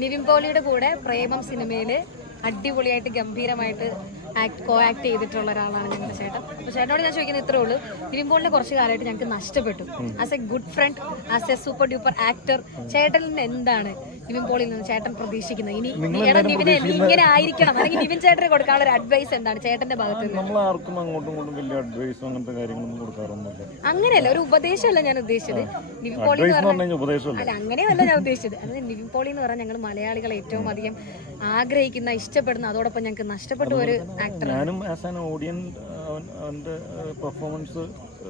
നിവിൻ പോളിയുടെ കൂടെ പ്രേമം സിനിമയിൽ അടിപൊളിയായിട്ട് ഗംഭീരമായിട്ട് ആക്ട് കോ ആക്ട് ചെയ്തിട്ടുള്ള ഒരാളാണ് ഞങ്ങളുടെ ചേട്ടൻ. അപ്പൊ ചേട്ടനോട് ഞാൻ ചോദിക്കുന്നത് ഇത്രേ ഉള്ളൂ. നിവിൻ പോളിനെ കുറച്ച് കാലമായിട്ട് ഞങ്ങൾക്ക് നഷ്ടപ്പെട്ടു. As a good friend as a super duper actor ചേട്ടനിൽ എന്താണ് നിവിൻ പോളിൽ നിന്ന് ചേട്ടൻ പ്രതീക്ഷിക്കുന്നത് ഇനി എടാ നിവിനെ ഇങ്ങനെ ആയിരിക്കണം. അല്ലെങ്കിൽ നിവിൻ ചേട്ടന് കൊടുക്കാനുള്ള ഒരു അഡ്വൈസ് എന്താണ് ചേട്ടന്റെ ഭാഗത്ത് നിന്ന്? നമ്മൾ ആർക്കും അങ്ങോട്ടും ഇങ്ങോട്ടും വലിയ അഡ്വൈസോ അങ്ങനത്തെ കാര്യങ്ങളൊന്നും കൊടുക്കാറൊന്നുമില്ല. അങ്ങനെയല്ല ഒരു ഉപദേശമല്ല ഞാൻ ഉദ്ദേശിച്ചത്. നിവിൻ പോളി എന്ന് പറഞ്ഞാൽ ഉപദേശമല്ല. അല്ല അങ്ങനെയല്ല ഞാൻ ഉദ്ദേശിച്ചത്. അത് നിവിൻ പോളി എന്ന് പറഞ്ഞാൽ ഞങ്ങൾ മലയാളികൾ ഏറ്റവും അധികം ആഗ്രഹിക്കുന്ന ഇഷ്ടപ്പെടുന്ന അതോടൊപ്പം ഞങ്ങൾക്ക് നഷ്ടപ്പെട്ട ഒരു ആക്ടർ ഞാനും ആസ് ആൻ ഓഡിയൻ അവന്റെ പെർഫോമൻസ്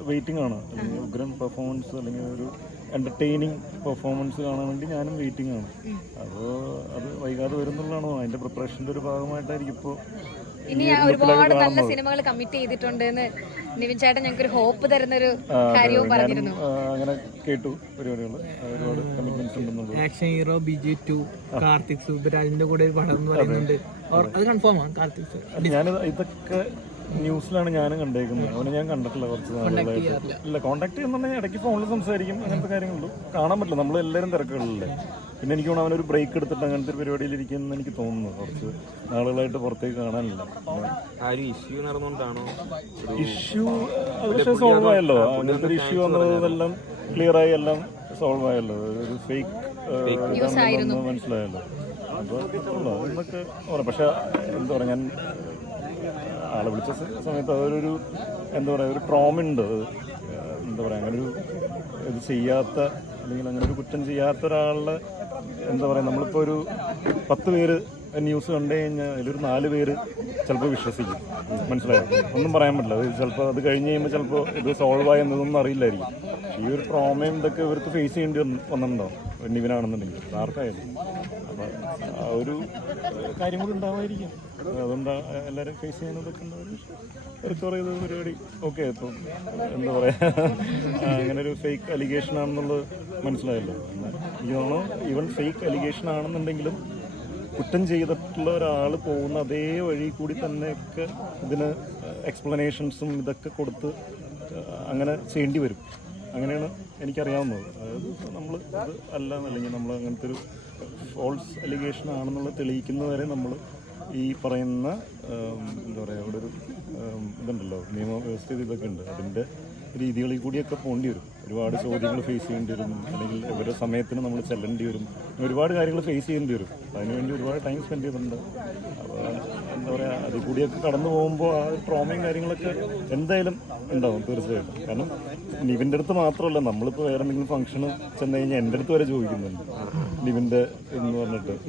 വെയിറ്റിംഗ് ആണ്. അല്ലെങ്കിൽ ഉഗ്രൻ പെർഫോമൻസ് അല്ലെങ്കിൽ ഒരു എന്റർടൈനിങ് പെർഫോമൻസ് കാണാൻ വേണ്ടി ഞാനും വെയിറ്റിംഗ് ആണ്. അപ്പോൾ അത് വൈകാതെ വരുന്നുള്ളതാണോ. അതിന്റെ പ്രിപ്പറേഷന്റെ ഒരു ഭാഗമായിട്ടായിരിക്കും ഇപ്പോൾ ഇനി ഞാൻ ഒരുപാട് നല്ല സിനിമകൾ കമ്മിറ്റ് ചെയ്തിട്ടുണ്ട് എന്ന് നിവിൻ ചേട്ടൻ ഞങ്ങൾക്ക് ഒരു ഹോപ്പ് തരുന്ന ഒരു കാര്യവും പറഞ്ഞിരുന്നു. അങ്ങനെ കേട്ടു പരിപാടികൾ ഒരുപാട് കമ്മിറ്റ്മെന്റ്സ് ഉണ്ടെന്നുള്ളത്. Action hero Biju two Karthik സുബരാജിന്റെ കൂടെ ഒരു പടം എന്ന് പറയുന്നുണ്ട്. അത് കൺഫേം ആണ് കാർത്തിക് ഞാൻ ഇതൊക്കെ ന്യൂസിലാണ് ഞാനും കണ്ടേക്കുന്നത്. അവനെ ഞാൻ കണ്ടിട്ടില്ല കുറച്ച് നാളുകളായിട്ട്. ഇല്ല കോൺടാക്ട് ചെയ്യുന്നുണ്ടെങ്കിൽ ഇടയ്ക്ക് ഫോണിൽ സംസാരിക്കും. അങ്ങനത്തെ കാര്യങ്ങളുള്ളൂ കാണാൻ പറ്റില്ല. നമ്മൾ എല്ലാവരും തിരക്കുകളില്ലേ പിന്നെ എനിക്ക് തോന്നുന്നു അവനൊരു ബ്രേക്ക് എടുത്തിട്ട് അങ്ങനത്തെ ഒരു പരിപാടിയിൽ ഇരിക്കുമെന്ന് എനിക്ക് തോന്നുന്നു. കുറച്ച് നാളുകളായിട്ട് പുറത്തേക്ക് കാണാനില്ല. ഇഷ്യൂ നടന്നുകൊണ്ടാണോ? ഇഷ്യൂ അത് പക്ഷേ സോൾവ് ആയല്ലോ. അങ്ങനത്തെ ഒരു ഇഷ്യൂ വന്നതെല്ലാം ക്ലിയർ ആയി എല്ലാം സോൾവ് ആയല്ലോ. ഒരു ഫേക്ക് മനസ്സിലായല്ലോ. എന്നൊക്കെ പക്ഷെ എന്താ പറയുക ഞാൻ ആളെ വിളിച്ച സമയത്ത് അതൊരു എന്താ പറയുക ഒരു ട്രോമുണ്ട് എന്താ പറയുക അങ്ങനെ ഒരു ഇത് ചെയ്യാത്ത അല്ലെങ്കിൽ അങ്ങനെ ഒരു കുറ്റം ചെയ്യാത്ത ഒരാളുടെ എന്താ പറയുക നമ്മളിപ്പോൾ ഒരു പത്ത് പേര് ന്യൂസ് കണ്ടു കഴിഞ്ഞാൽ അതിലൊരു നാല് പേര് ചിലപ്പോൾ വിശ്വസിക്കും. മനസ്സിലായോ? ഒന്നും പറയാൻ പറ്റില്ല. അത് ചിലപ്പോൾ അത് കഴിഞ്ഞ് കഴിയുമ്പോൾ ചിലപ്പോൾ ഇത് സോൾവ് ആയി എന്നതൊന്നും അറിയില്ലായിരിക്കും. ഈ ഒരു ട്രോമയും ഇതൊക്കെ ഇവർക്ക് ഫേസ് ചെയ്യേണ്ടി വന്ന്- വന്നിട്ടുണ്ടാവും നിവിനാണെന്നുണ്ടെങ്കിൽ ആർക്കായാലും അപ്പോൾ ആ ഒരു കാര്യം കൂടി ഉണ്ടാവാതിരിക്കും അതുകൊണ്ട് എല്ലാവരും ഫേസ് ചെയ്യുന്നതൊക്കെ റിക്കവർ ചെയ്ത പരിപാടി ഓക്കെ ഇപ്പം എന്താ പറയുക അങ്ങനെ ഒരു ഫേക്ക് അലിഗേഷൻ ആണെന്നുള്ളത് മനസ്സിലായല്ലോ. ഇതാണോ ഈവൻ ഫേക്ക് അലിഗേഷൻ ആണെന്നുണ്ടെങ്കിലും കുറ്റം ചെയ്തിട്ടുള്ള ഒരാൾ പോകുന്ന അതേ വഴി കൂടി തന്നെയൊക്കെ ഇതിന് എക്സ്പ്ലനേഷൻസും ഇതൊക്കെ കൊടുത്ത് അങ്ങനെ ചെയ്യേണ്ടി വരും. അങ്ങനെയാണ് എനിക്കറിയാവുന്നത്. അതായത് നമ്മൾ അല്ല എന്നല്ലെങ്കിൽ നമ്മൾ അങ്ങനത്തെ ഒരു ഫോൾസ് അലിഗേഷൻ ആണെന്നുള്ളത് തെളിയിക്കുന്നവരെ നമ്മൾ ഈ പറയുന്ന എന്താ പറയുക അവിടെ ഒരു ഇതുണ്ടല്ലോ നിയമവ്യവസ്ഥ ഇതൊക്കെ ഉണ്ട്. അതിന്റെ രീതികളിൽ കൂടിയൊക്കെ പോകേണ്ടി വരും. ഒരുപാട് ചോദ്യങ്ങൾ ഫേസ് ചെയ്യേണ്ടി വരും. അല്ലെങ്കിൽ ഇവരുടെ സമയത്തിന് നമ്മൾ ചെല്ലേണ്ടി വരും. ഒരുപാട് കാര്യങ്ങൾ ഫേസ് ചെയ്യേണ്ടി വരും. അതിനുവേണ്ടി ഒരുപാട് ടൈം സ്പെൻഡ് ചെയ്തിട്ടുണ്ട്. എന്താ പറയുക അതിൽ കൂടിയൊക്കെ കടന്നു പോകുമ്പോൾ ആ ട്രോമയും കാര്യങ്ങളൊക്കെ എന്തായാലും ഉണ്ടാവും തീർച്ചയായിട്ടും. കാരണം നിവിന്റെ അടുത്ത് മാത്രമല്ല നമ്മളിപ്പോൾ വേറെ എന്തെങ്കിലും ഫംഗ്ഷന് ചെന്ന് കഴിഞ്ഞാൽ എന്റെ അടുത്ത് വരെ ചോദിക്കുന്നുണ്ട്. നിവിന്റെ എന്ന് പറഞ്ഞിട്ട്.